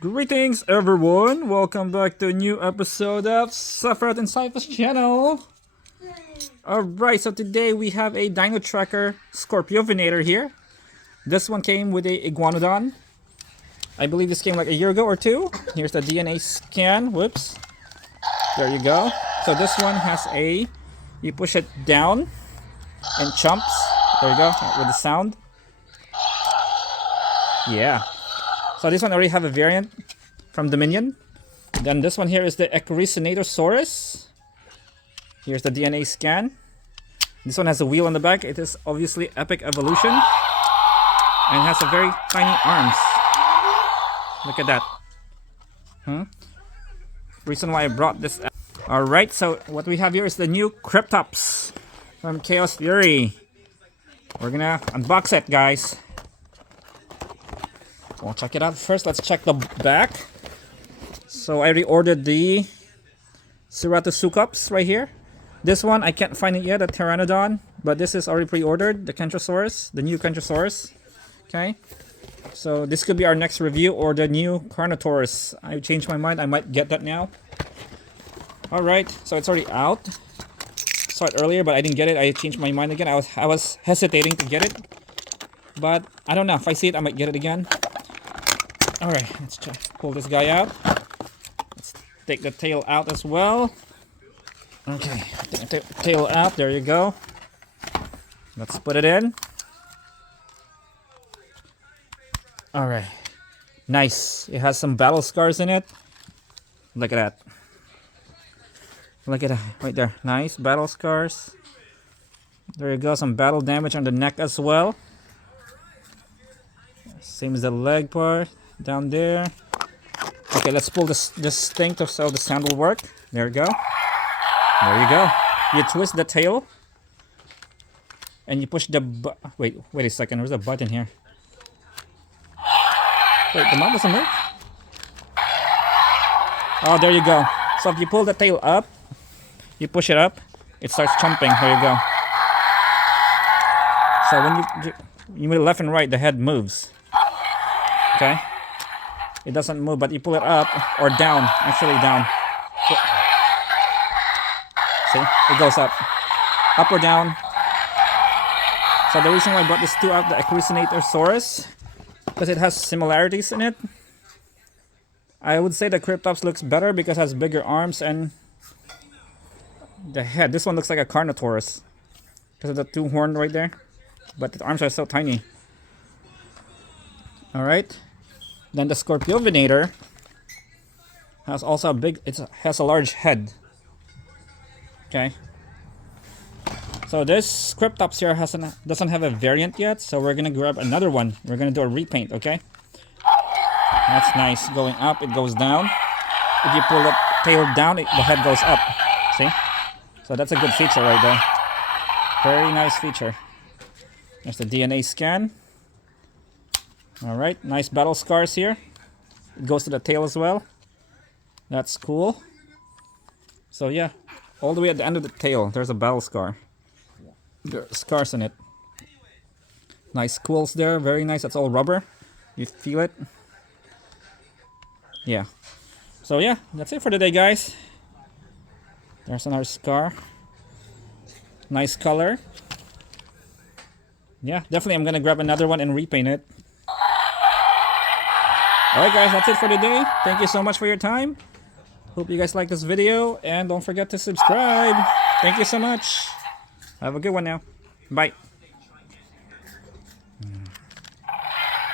Greetings everyone, welcome back to a new episode of SUBCRIBE and Cypher's channel. Alright, so today we have a Dino Tracker Skorpiovenator here. This one came with a Iguanodon. I believe this came like a year ago or two. Here's the DNA scan, whoops. There you go. So this one has a, you push it down and chomps. There you go, with the sound. Yeah. So this one already have a variant from Dominion. Then this one here is the Ekrixinatosaurus. Here's the DNA scan. This one has a wheel on the back. It is obviously epic evolution. And has a very tiny arms. Look at that. Reason why I brought this up. Alright, so what we have here is the new KRYPTOPS from Chaos Fury. We're gonna unbox it, guys. We'll check it out first. Let's check the back. So I reordered the Ceratosuchops right here. This one I can't find it yet, the Pteranodon, but this is already pre-ordered, the Kentrosaurus, the new Kentrosaurus. Okay, so this could be our next review, or the new carnivores. I changed my mind, I might get that now. Alright, so it's already out. Saw it earlier, but I didn't get it. I changed my mind again. I was hesitating to get it, but I don't know, if I see it I might get it again. Alright, let's pull this guy out. Let's take the tail out as well. Okay, take the tail out, there you go. Let's put it in. Alright, nice. It has some battle scars in it. Look at that. Look at that, right there. Nice, battle scars. There you go, some battle damage on the neck as well. Same as the leg part. Down there. Okay, let's pull this thing so the sound will work. There you go. There you go. You twist the tail and you push the wait a second, there's a button here. Wait, the mount doesn't move? Oh, there you go. So if you pull the tail up, you push it up, it starts chomping. There you go. So when you move left and right, the head moves. Okay. It doesn't move, but you pull it up or down, actually down. See, it goes up or down. So the reason why I brought this two out, the Ekrixinatosaurus, because it has similarities in it. I would say the KRYPTOPS looks better because it has bigger arms and the head. This one looks like a carnivores because of the two horn right there, but the arms are so tiny. All right. Then the Skorpiovenator has also a big, it has a large head. Okay. So this KRYPTOPS here doesn't have a variant yet, so we're gonna grab another one. We're gonna do a repaint, okay? That's nice. Going up, it goes down. If you pull the tail down, the head goes up. See? So that's a good feature right there. Very nice feature. There's the DNA scan. Alright, nice battle scars here. It goes to the tail as well. That's cool. So yeah, all the way at the end of the tail, there's a battle scar. There are scars in it. Nice quills there, very nice. That's all rubber. You feel it. Yeah. So yeah, that's it for today, guys. There's another scar. Nice color. Yeah, definitely I'm gonna grab another one and repaint it. Alright guys, that's it for today. Thank you so much for your time. Hope you guys like this video, and don't forget to subscribe. Thank you so much. Have a good one now. Bye.